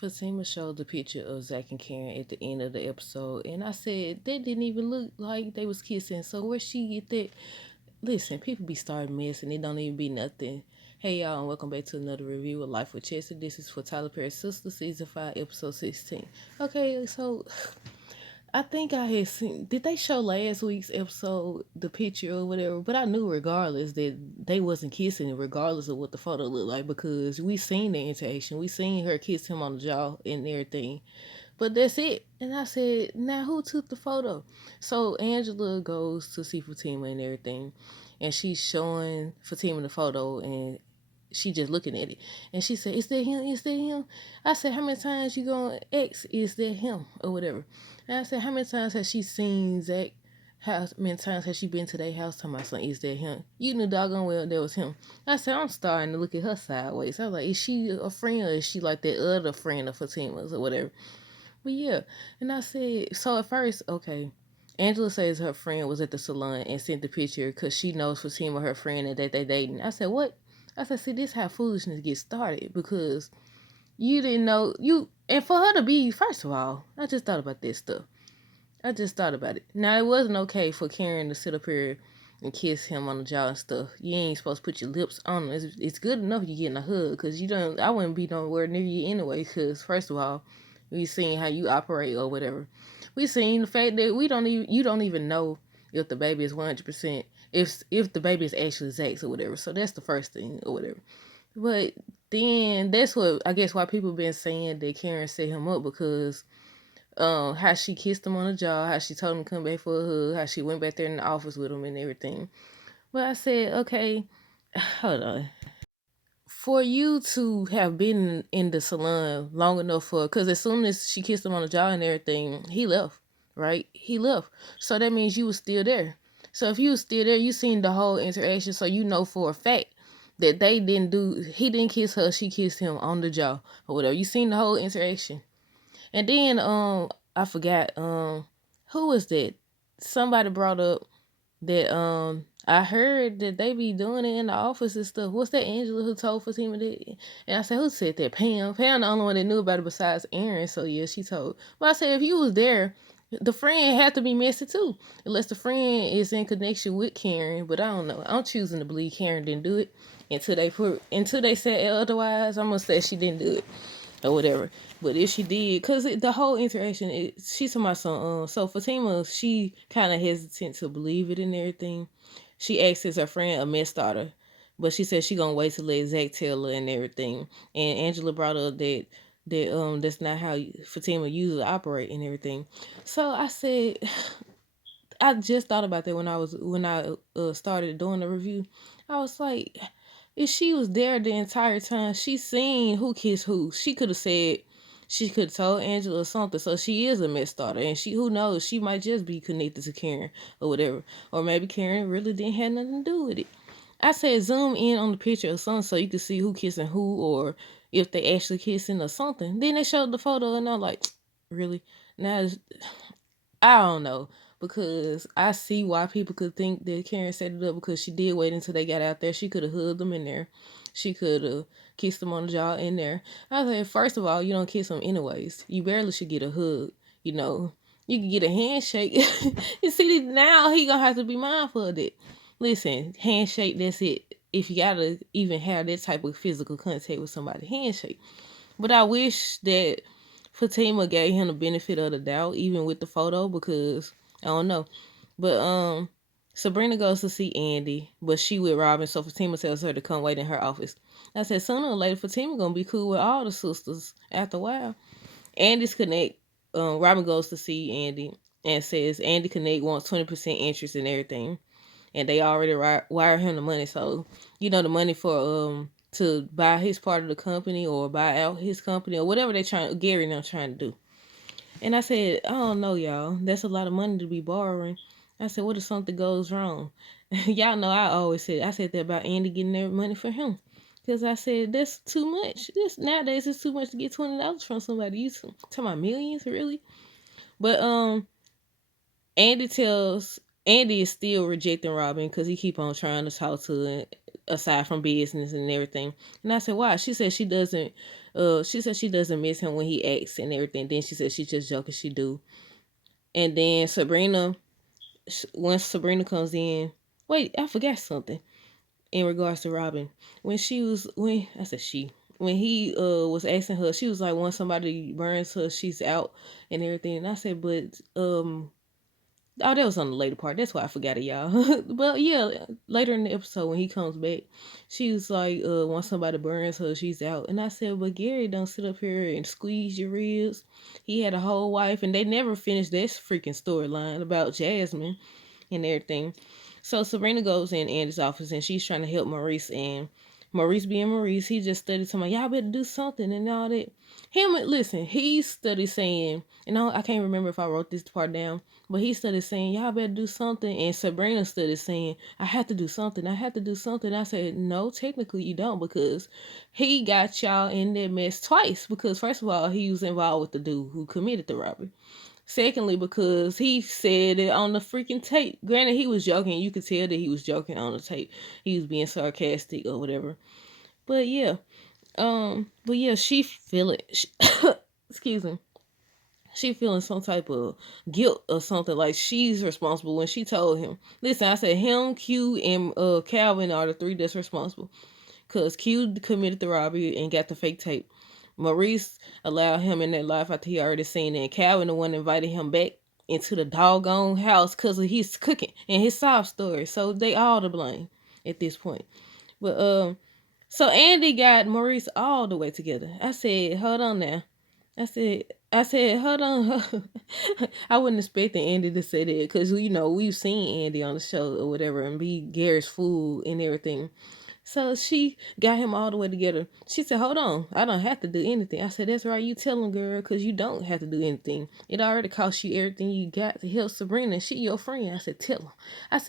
Fatima showed the picture of Zach and Karen at the end of the episode, and I said that didn't even look like they was kissing. So where she get that? Listen, people be starting mess, and it don't even be nothing. Hey y'all, and welcome back to another review of Life with Chester. This is for Tyler Perry's Sister, season 5, episode 16. Okay, so I think I had seen. Did they show last week's episode the picture or whatever? But I knew regardless that they wasn't kissing, regardless of what the photo looked like, because we seen the interaction. We seen her kiss him on the jaw and everything. But that's it. And I said, now who took the photo? So Angela goes to see Fatima and everything, and she's showing Fatima the photo, and she just looking at it, and she said, "Is that him? Is that him?" I said, "How many times you gonna ask? Is that him or whatever?" And I said, "How many times has she seen Zach? How many times has she been to their house talking about something? Is that him?" You knew doggone well that was him. I said, I'm starting to look at her sideways. I was like, is she a friend or is she like that other friend of Fatima's or whatever? But yeah, and I said, so at first, okay, Angela says her friend was at the salon and sent the picture because she knows Fatima her friend and that they dating. I said, what? I said, see, this how foolishness gets started because you didn't know you, and for her to be, first of all, I just thought about this stuff. I just thought about it. Now it wasn't okay for Karen to sit up here and kiss him on the jaw and stuff. You ain't supposed to put your lips on him. It's good enough you getting a hug because you don't. I wouldn't be nowhere near you anyway. Because first of all, we seen how you operate or whatever. We seen the fact that we don't even you don't even know if the baby is 100%. If the baby is actually Zach's or whatever. So that's the first thing or whatever. But then that's what I guess why people been saying that Karen set him up because how she kissed him on the jaw, how she told him to come back for a hug, how she went back there in the office with him and everything. Well, I said, okay, hold on. For you to have been in the salon long enough for, because as soon as she kissed him on the jaw and everything, he left, right? He left. So that means you was still there. So if you was still there, you seen the whole interaction, so you know for a fact that he didn't kiss her, she kissed him on the jaw or whatever. You seen the whole interaction. And then I forgot who was that? Somebody brought up that I heard that they be doing it in the office and stuff. What's that Angela who told Fatima that? And I said, who said that? Pam. Pam the only one that knew about it besides Aaron. So yeah, she told. But I said if you was there, the friend had to be messy too. Unless the friend is in connection with Karen. But I don't know. I'm choosing to believe Karen didn't do it. Until they said otherwise, I'm gonna say she didn't do it or whatever. But if she did, cause the whole interaction, she's talking about some. So Fatima, she kind of hesitant to believe it and everything. She asks her friend a mess starter, but she said she gonna wait to let Zach tell her and everything. And Angela brought up that that's not how Fatima usually operate and everything. So I said, I just thought about that when I started doing the review. I was like, if she was there the entire time, she seen who kissed who. She could have told Angela or something. So she is a mess starter, and who knows, she might just be connected to Karen or whatever, or maybe Karen really didn't have nothing to do with it. I said zoom in on the picture or something so you can see who kissing who, or if they actually kissing or something. Then they showed the photo, and I'm like, really? Now I don't know because I see why people could think that Karen set it up because she did wait until they got out there. She could have hugged them in there. She could have kissed them on the jaw in there. I was like, first of all, you don't kiss them anyways. You barely should get a hug. You know, you can get a handshake. You see, now he gonna have to be mindful of that. Listen, handshake, that's it. If you gotta even have that type of physical contact with somebody, handshake. But I wish that Fatima gave him the benefit of the doubt, even with the photo, because I don't know. But Sabrina goes to see Andy, but she with Robin, so Fatima tells her to come wait in her office. I said sooner or later Fatima gonna be cool with all the sisters after a while. Andy's connect. Robin goes to see Andy and says Andy Connect wants 20% interest in everything, and they already wire him the money. So the money for to buy his part of the company or buy out his company or whatever Gary and them trying to do. And I said, I don't know, y'all. That's a lot of money to be borrowing. I said, what if something goes wrong? Y'all know I said that about Andy getting their money for him. Because I said, that's too much. Nowadays, it's too much to get $20 from somebody. You talking about millions, really? But Andy is still rejecting Robin because he keep on trying to talk to her aside from business and everything. And I said, why? She said she doesn't miss him when he acts and everything. Then she said she's just joking, she do. And then once Sabrina comes in, wait, I forgot something in regards to Robin. When I said she when he was asking her, she was like, once somebody burns her, she's out and everything. And I said, but oh, that was on the later part. That's why I forgot it, y'all. But yeah, later in the episode when he comes back, she was like, once somebody burns her, she's out. And I said, but Gary don't sit up here and squeeze your ribs. He had a whole wife, and they never finished this freaking storyline about Jasmine and everything. So Sabrina goes in Andy's office and she's trying to help Maurice, and Maurice being Maurice, he just studied talking about, y'all better do something and all that. Listen, he studied saying, and I can't remember if I wrote this part down, but he started saying, y'all better do something. And Sabrina started saying, I have to do something. I have to do something. I said, no, technically you don't, because he got y'all in that mess twice. Because first of all, he was involved with the dude who committed the robbery. Secondly, because he said it on the freaking tape. Granted, he was joking. You could tell that he was joking on the tape. He was being sarcastic or whatever. But yeah. She feel it. Excuse me. She feeling some type of guilt or something, like she's responsible when she told him. Listen, I said him, Q, and Calvin are the three that's responsible. Because Q committed the robbery and got the fake tape. Maurice allowed him in that life after he already seen it. And Calvin, the one invited him back into the doggone house because of his cooking and his sob story. So they all to blame at this point. But so Andy got Maurice all the way together. I said, hold on now. I said, hold on. I wasn't expecting Andy to say that because, we've seen Andy on the show or whatever and be Gary's fool and everything. So she got him all the way together. She said, hold on, I don't have to do anything. I said, that's right, you tell him, girl, because you don't have to do anything. It already cost you everything you got to help Sabrina. She your friend. I said, tell him.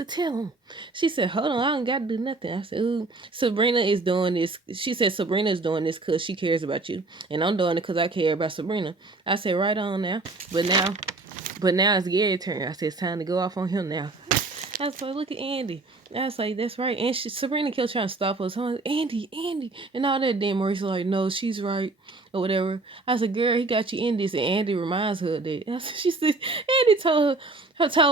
Tell him. She said, hold on, I don't got to do nothing. I said, ooh, Sabrina is doing this. She said, Sabrina is doing this because she cares about you. And I'm doing it because I care about Sabrina. I said, right on now. But now it's Gary's turn. I said, it's time to go off on him now. I was like, look at Andy. I was like, that's right. And Sabrina kept trying to stop us. I'm like, Andy, and all that. Then Maurice was like, no, she's right, or whatever. I said, girl, he got you in this. And Andy reminds her of that. She said, Andy told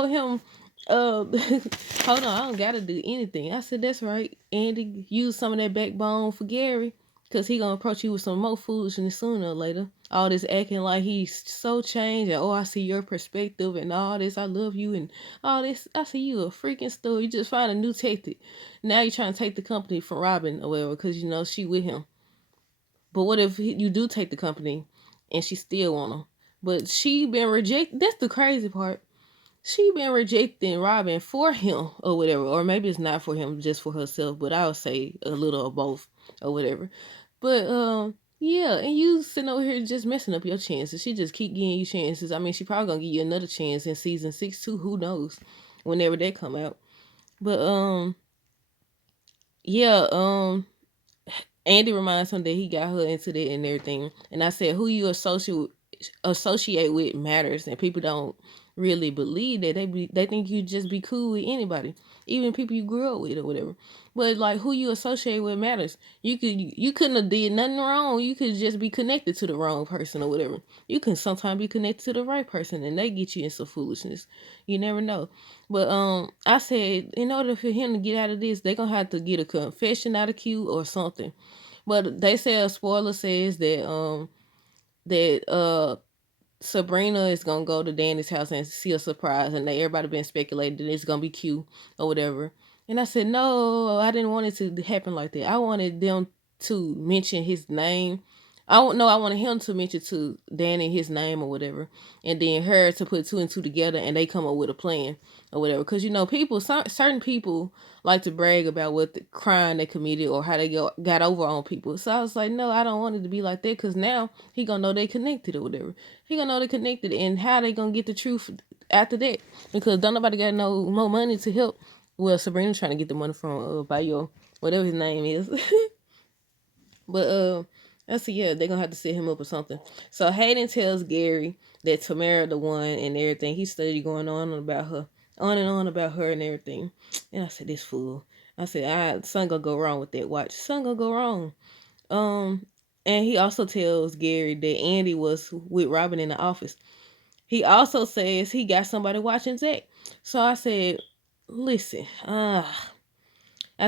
him, hold on, I don't got to do anything. I said, that's right. Andy, use some of that backbone for Gary. Because he going to approach you with some more foolishness sooner or later. All this acting like he's so changed. And, I see your perspective and all this. I love you and all this. I see you a freaking story. You just find a new tactic. Now you're trying to take the company from Robin or whatever because, she with him. But what if you do take the company and she still want him? But she been rejected. That's the crazy part. She been rejecting Robin for him or whatever. Or maybe it's not for him, just for herself. But I would say a little of both or whatever. But yeah, and you sitting over here just messing up your chances. She just keep giving you chances. I mean, she probably gonna give you another chance in season 6 too. Who knows? Whenever they come out. But yeah, Andy reminds him that he got her into that and everything. And I said, who you associate with matters, and people don't really believe that. They think you just be cool with anybody, even people you grew up with or whatever. But like, who you associate with matters. You couldn't have did nothing wrong. You could just be connected to the wrong person or whatever. You can sometimes be connected to the right person and they get you in some foolishness. You never know. But I said, in order for him to get out of this, they're gonna have to get a confession out of Q or something. But they say a spoiler says that Sabrina is gonna go to Danny's house and see a surprise, and everybody been speculating that it's gonna be Q or whatever. And I said, no, I didn't want it to happen like that. I wanted them to mention his name. I wanted him to mention to Danny his name or whatever, and then her to put two and two together, and they come up with a plan or whatever. Because certain people like to brag about what the crime they committed or how they got over on people. So I was like, no, I don't want it to be like that, because now he gonna know they connected or whatever. He gonna know they connected, and how they gonna get the truth after that? Because don't nobody got no more money to help. Well, Sabrina's trying to get the money from Bayo, whatever his name is. But I said, yeah, they're gonna have to set him up or something. So Hayden tells Gary that Tamara the one and everything. He studied going on and on about her and everything. And I said, this fool. I said, something gonna go wrong with that watch. Something gonna go wrong. Um, and he also tells Gary that Andy was with Robin in the office. He also says he got somebody watching Zach. So I said, listen, I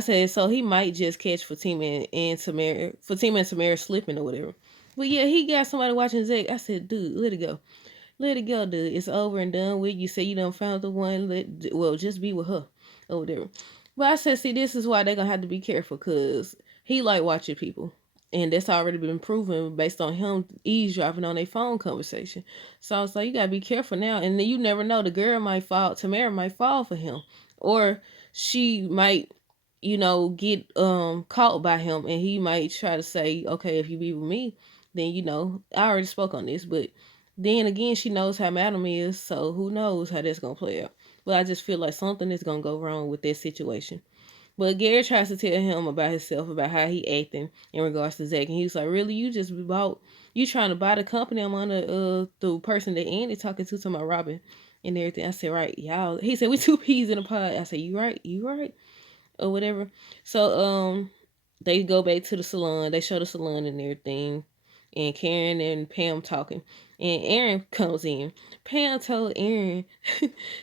said, so he might just catch Fatima and Tamara slipping or whatever. But yeah, he got somebody watching Zach. I said, dude, let it go. Let it go, dude. It's over and done with. You say you done found the one. Just be with her or whatever. But I said, see, this is why they're gonna have to be careful, cause he like watching people, and that's already been proven based on him eavesdropping on their phone conversation. So I was like, you gotta be careful now, and then you never know. The girl might fall. Tamara might fall for him, or she might, get caught by him, and he might try to say, okay, if you be with me, then I already spoke on this, but then again, she knows how Madam is, so who knows how that's gonna play out. But I just feel like something is gonna go wrong with that situation. But Gary tries to tell him about himself, about how he acting in regards to Zach, and he's like, "Really, you trying to buy the company I'm under the person that Andy talking about Robin and everything." I said, "Right, y'all." He said, "We two peas in a pod." I said, you right, or whatever." So they go back to the salon. They show the salon and everything, and Karen and Pam talking, and Aaron comes in. Pam told Aaron,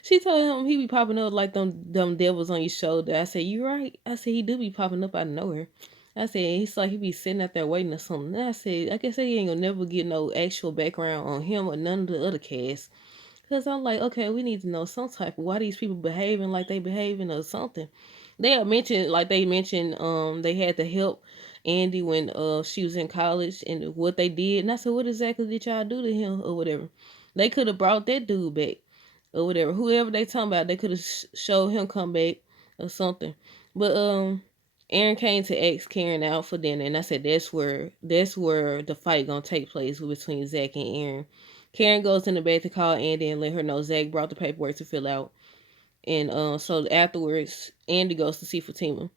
she told him he be popping up like them devils on your shoulder. I said, "You right?" I said, "He do be popping up out of nowhere." I said, "He's like he be sitting out there waiting or something." And I said, "I guess he ain't gonna never get no actual background on him or none of the other cast." Cause I'm like, okay, we need to know some type of why these people behaving like they behaving or something. They mentioned they had to help Andy when she was in college and what they did. And I said, what exactly did y'all do to him or whatever? They could have brought that dude back or whatever. Whoever they talking about, they could have showed him come back or something. But Aaron came to ask Karen out for dinner, and I said that's where the fight gonna take place between Zach and Aaron. Karen goes in the back to call Andy and let her know Zach brought the paperwork to fill out. And so afterwards, Andy goes to see Fatima.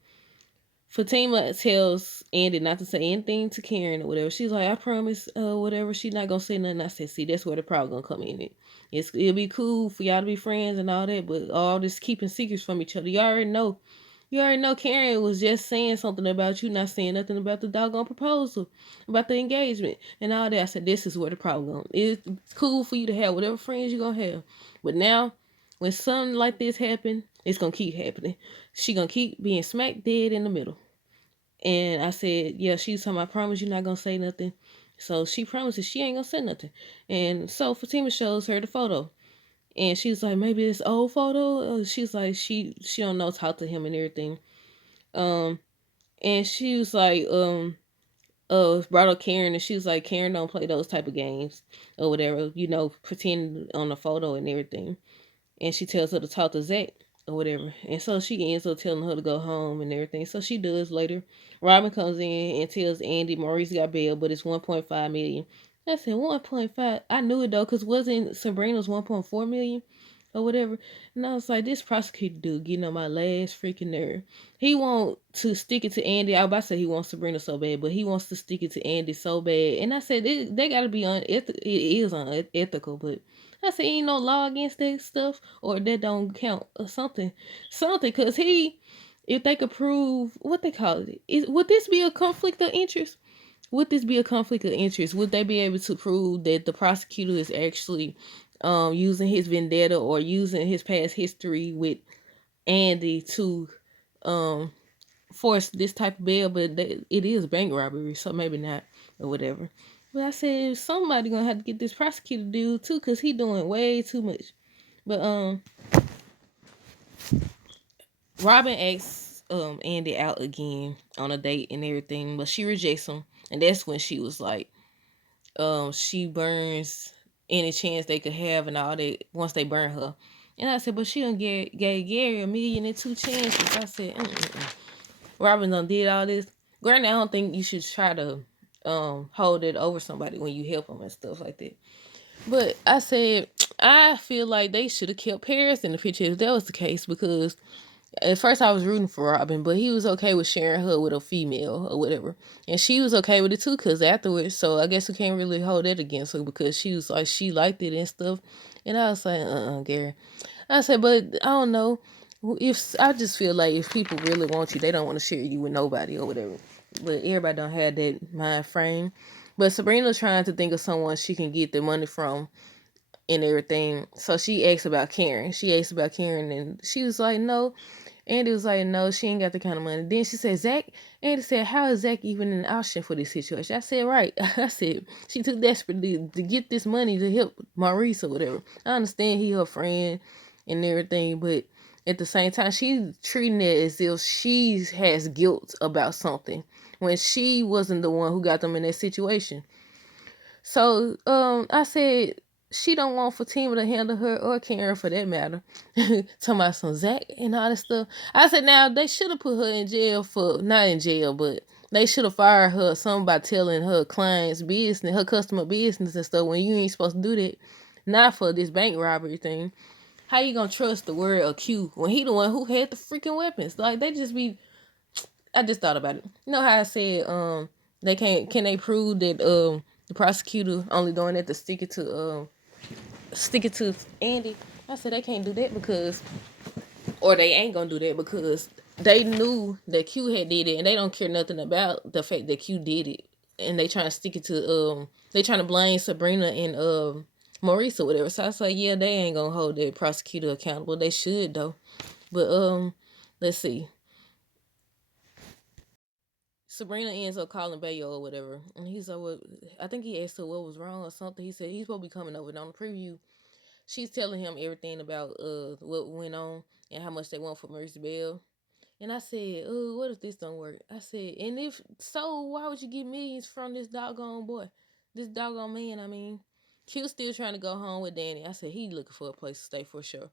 Fatima tells Andy not to say anything to Karen or whatever. She's like, I promise, whatever. She's not gonna say nothing. I said, see, that's where the problem gonna come in. It'll be cool for y'all to be friends and all that, but all this keeping secrets from each other. You already know Karen was just saying something about you, not saying nothing about the doggone proposal, about the engagement and all that. I said, this is where the problem is. It's cool for you to have whatever friends you're gonna have. But now, when something like this happen, it's gonna keep happening. She gonna keep being smack dead in the middle. And I said, yeah, she's talking, I promise you're not gonna say nothing. So she promises she ain't gonna say nothing. And so Fatima shows her the photo. And she's like, maybe this old photo. She's like, she don't know talk to him and everything. Um, and she was like, brought up Karen, and she was like, Karen don't play those type of games or whatever, pretend on the photo and everything. And she tells her to talk to Zach or whatever. And so she ends up telling her to go home and everything. So she does later. Robin comes in and tells Andy Maurice got bail, but it's 1.5 million. I said 1.5. I knew it though, because wasn't Sabrina's 1.4 million or whatever? And I was like, this prosecutor dude getting on my last freaking nerve. He wants to stick it to Andy. I was about to say he wants Sabrina so bad, but he wants to stick it to Andy so bad. And I said, they got to be unethical. It is unethical, but I said, ain't no law against that stuff, or that don't count, or something, because if they could prove what they call it, would this be a conflict of interest? Would this be a conflict of interest? Would they be able to prove that the prosecutor is actually using his vendetta or using his past history with Andy to force this type of bail? But it is bank robbery, so maybe not, or whatever. But I said somebody gonna have to get this prosecutor dude too, cause he doing way too much. But Robin asks Andy out again on a date and everything, but she rejects him, and that's when she was like, she burns any chance they could have and all that once they burn her. And I said, but she done gave Gary 1,000,002 chances. I said, Robin done did all this. Granted, I don't think you should try to hold it over somebody when you help them and stuff like that. But I said, I feel like they should have kept Paris in the picture if that was the case, because at first I was rooting for Robin, but he was okay with sharing her with a female or whatever. And she was okay with it too, because afterwards, so I guess we can't really hold that against her, because she was like, she liked it and stuff. And I was like, Gary. I said, but I don't know. If I just feel like if people really want you, they don't want to share you with nobody or whatever. But everybody don't have that mind frame. But Sabrina's trying to think of someone she can get the money from and everything. So she asked about Karen. She asked about Karen, and she was like, "No." Andy was like, "No, she ain't got the kind of money." Then she said, "Zach." Andy said, "How is Zach even an option for this situation?" I said, "Right." I said, "She too desperate to get this money to help Maurice or whatever." I understand he her friend and everything, but at the same time, she's treating it as if she has guilt about something when she wasn't the one who got them in that situation. So I said she don't want Fatima to handle her or Karen for that matter. Talking about some Zach and all that stuff. I said now they should have put her in jail for not in jail, but they should have fired her or something by telling her clients' business, her customer business and stuff when you ain't supposed to do that. Not for this bank robbery thing. How you gonna trust the word of Q when he the one who had the freaking weapons? Like they just be I just thought about it. You know how I said they can't can they prove that the prosecutor only doing that to stick it to Andy? I said they can't do that because or they ain't gonna do that because they knew that Q had did it and they don't care nothing about the fact that Q did it and they trying to stick it to they trying to blame Sabrina and Maurice or whatever. So I was like, yeah, they ain't gonna hold the prosecutor accountable. They should though. But let's see. Sabrina ends up calling Bayo or whatever, and he's like, "What?" I think he asked her what was wrong or something. He said he's supposed to be coming over. And on the preview, she's telling him everything about what went on and how much they want for Maurice Bell. And I said, "Oh, what if this don't work?" I said, "And if so, why would you get millions from this doggone boy, this doggone man? I mean, Q's still trying to go home with Danny." I said he looking for a place to stay for sure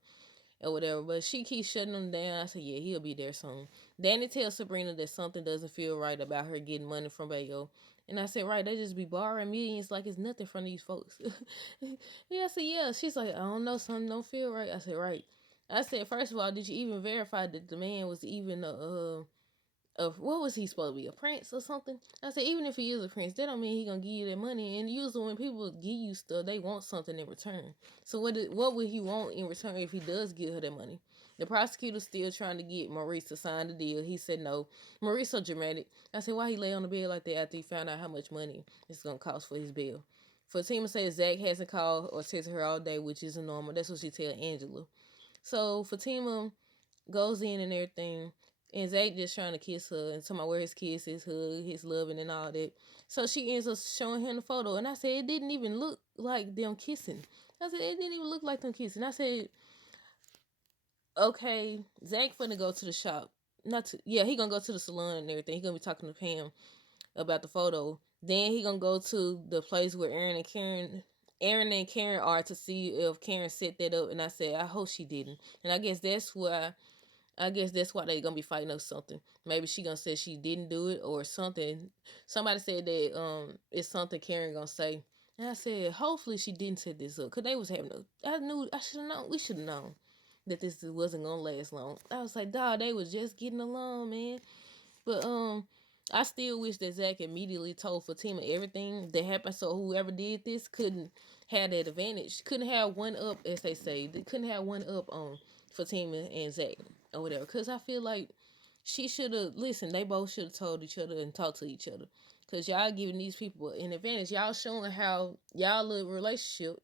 or whatever. But she keeps shutting him down. I said, yeah, he'll be there soon. Danny tells Sabrina that something doesn't feel right about her getting money from Bayo. And I said, right, they just be borrowing millions like it's nothing from these folks. Yeah, I said, yeah. She's like, I don't know, something don't feel right. I said, right. I said, first of all, did you even verify that the man was even of what was he supposed to be, a prince or something? I said, even if he is a prince, that don't mean he gonna give you that money. And usually when people give you stuff, they want something in return. So what would he want in return if he does give her that money? The prosecutor's still trying to get Maurice to sign the deal. He said no. Maurice so dramatic. I said, why he lay on the bed like that after he found out how much money it's gonna cost for his bill? Fatima says Zach hasn't called or texted her all day, which isn't normal. That's what she tell Angela. So Fatima goes in and everything. And Zach just trying to kiss her and talking about where his kiss, his hug, his loving and all that. So she ends up showing him the photo. And I said, it didn't even look like them kissing. I said, it didn't even look like them kissing. I said, okay, Zach finna go to the shop. Not to, yeah, he gonna go to the salon and everything. He gonna be talking to Pam about the photo. Then he gonna go to the place where Aaron and Karen are to see if Karen set that up. And I said, I hope she didn't. And I guess that's why they gonna be fighting over something. Maybe she gonna say she didn't do it or something. Somebody said that it's something Karen gonna say. And I said, hopefully she didn't set this up. Cause they was having I should have known. We should have known that this wasn't gonna last long. I was like, dog, they was just getting along, man. But I still wish that Zach immediately told Fatima everything that happened, so whoever did this couldn't have that advantage. Couldn't have one up, as they say. They couldn't have one up on Fatima and Zach or whatever. Cause I feel like she should have listened. They both should have told each other and talked to each other. Cause y'all giving these people an advantage. Y'all showing how y'all little relationship,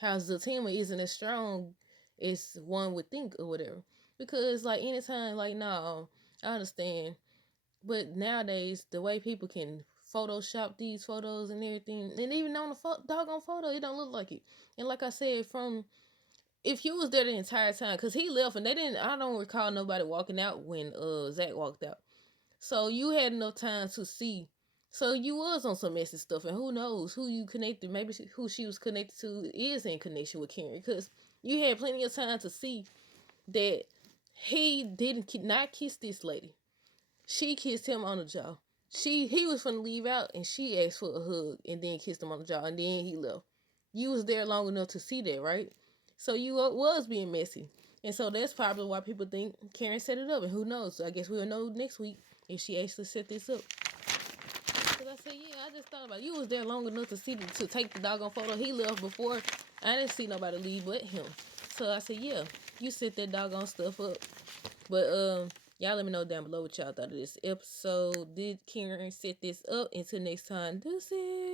how Zatima isn't as strong as one would think or whatever. Because like anytime, like no, I understand but nowadays, the way people can Photoshop these photos and everything, and even on the doggone photo, it don't look like it. And like I said, from if you was there the entire time, cause he left and they didn't. I don't recall nobody walking out when Zach walked out. So you had enough time to see. So you was on some messy stuff, and who knows who you connected? Maybe who she was connected to is in connection with Karen, because you had plenty of time to see that he didn't not kiss this lady. She kissed him on the jaw. He was finna leave out and she asked for a hug and then kissed him on the jaw and then he left. You was there long enough to see that, right? So you was being messy. And so that's probably why people think Karen set it up. And who knows? So I guess we'll know next week if she actually set this up. Cause I said, yeah, I just thought about it. You was there long enough to take the doggone photo. He left before. I didn't see nobody leave but him. So I said, yeah, you set that doggone stuff up. But y'all let me know down below what y'all thought of this episode. Did Karen set this up? Until next time, deuces.